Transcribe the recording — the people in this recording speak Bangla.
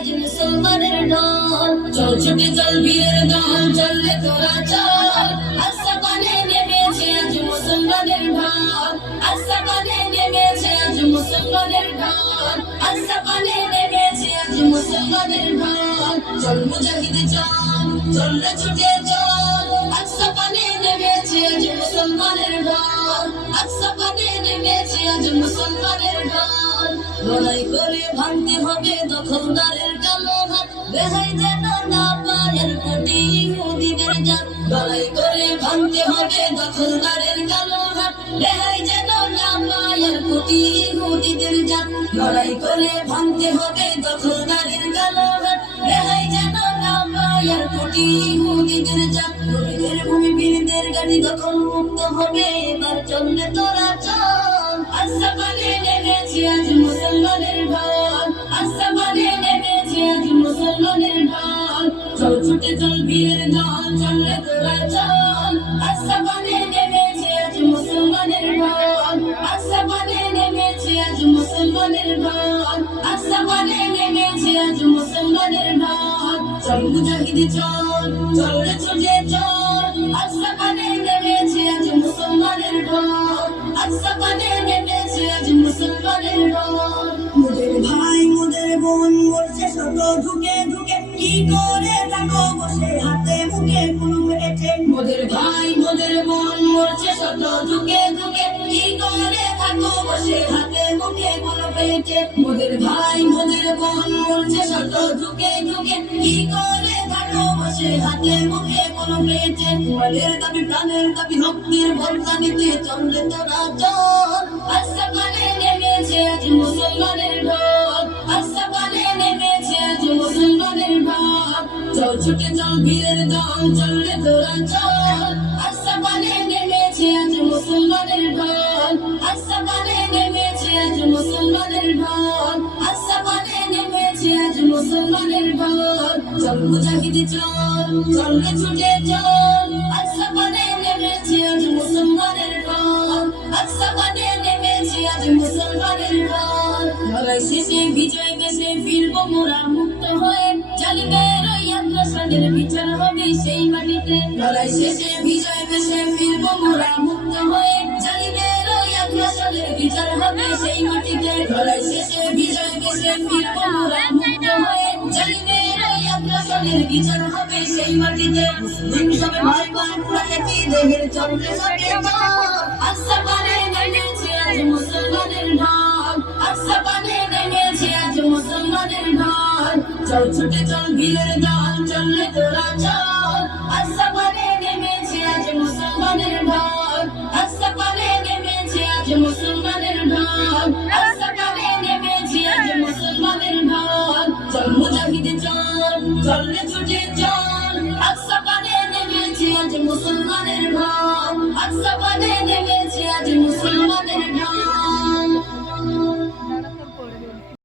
আজ মুসলমানের ঢল। চল ছুটে চল বীরের দল, চললে তোরা চল। আস্তাপানে নেমেছে আজ মুসলমানের ঢল। আস্তাপানে নেমেছে আজ মুসলমানের ঢল। আস্তাপানে নেমেছে আজ মুসলমানের ঢল। চল মুজাহিদ চল, চললে ছুটে চল। আস্তাপানে নেমেছে আজ মুসলমানের ঢল। আস্তাপানে নেমেছে আজ মুসলমানের ঢল। লড়াই করে ভাঙতে হবে দখলদারের কালো হাত, রেহাই যেন না পায়ের কোটি ইহুদিদের জাত। লড়াই করে ভাঙতে হবে দখলদারের কালো হাত, রেহাই যেন না পায়ের কোটি ইহুদিদের জাত। লড়াই করে ভাঙতে হবে দখলদারের কালো হাত, রেহাই যেন না পায়ের কোটি ইহুদিদের জাত। নবীদের ভূমি বীরদের গাড়ি দখল মুক্ত হবে, এবার চললে তোরা চল। আস্তাপানে নেমেছে আজ মুসলমানের ঢল। আস্তাপানে নেমেছে আজ মুসলমানের ঢল। চল ছুটে চল বীরের দল, চললে তোরা চল। আস্তাপানে নেমেছে আজ মুসলমানের ঢল। আস্তাপানে নেমেছে আজ মুসলমানের ঢল। আস্তাপানে নেমেছে আজ মুসলমানের ঢল। চল মুজাহিদ চল, চললে ছুটে চল। আস্তাপানে নেমেছে আজ মুসলমানের ঢল। আস্তাপানে নেমেছে আজ মুসলমানের ঢল। মোদের ভাই মোদের বোন মরছে শত ঢুকে ঢুকে, কি করে থাকো বসে হাতে মুখে কোনো পেটে। মোদের ভাই মোদের বোন মরছে শত ঢুকে ঢুকে, কি করে থাকো বসে হাতে মুখে কোনো পেটে। মোদের ভাই মোদের বোন মরছে শত ঢুকে ঢুকে, কি করে থাকো বসে হাতে মুখে কোনো পেটে। তোমাদের দাবি প্রাণের দাবি রক্তের বদলা নিতে চললে তোরা চল। আস্তাপানে নেমেছে আজ মুসলমানের ঢল। আস্তাপানে নেমেছে আজ মুসলমানের ঢল। চল ছুটে চল বীরের দল, চললে তোরা চল। আস্তাপানে নেমেছে আজ মুসলমানের ঢল। আস্তাপানে নেমেছে আজ মুসলমানের ঢল। আস্তাপানে নেমেছে আজ মুসলমানের ঢল। চল মুজাহিদ চল, চললে ছুটে চল। আস্তাপানে নেমেছে আজ মুসলমানের ঢল। আস্তাপানে নেমেছে আজ মুসলমানের ঢল। লড়াই শেষে বিজয় দেশে ফিরবো মোরা মুক্ত হয়ে, জালিমের ওই আগ্রাসনের বিচার হবে সেই মাটিতে। লড়াই শেষে বিজয় দেশে ফিরবো মোরা মুক্ত হয়ে, জালিমের ওই আগ্রাসনের বিচার হবে সেই মাটিতে। লড়াই শেষে বিজয় দেশে ফিরবো মোরা মুক্ত হয়ে, জালিমের ওই আগ্রাসনের বিচার হবে সেই মাটিতে। মুসলিম সবে ভাই বোন পুরা একই দেহের চলবে সবে চল। আস্তাপানে নেমেছে আজ মুসলমানের ঢল। আস্তাপানে নেমেছে আজ মুসলমানের ঢল। চল ছুটে চল বীরের দল, চললে তোরা চল। আস্তাপানে নেমেছে আজ মুসলমানের ঢল। আস্তাপানে নেমেছে আজ মুসলমানের ঢল। আস্তাপানে নেমেছে আজ মুসলমানের ঢল। চল মুজাহিদ চল, চললে ছুটে চল। আস্তাপানে নেমেছে আজ মুসলমানের ঢল। আস্তাপানে নেমেছে আজ মুসলমানের ঢল।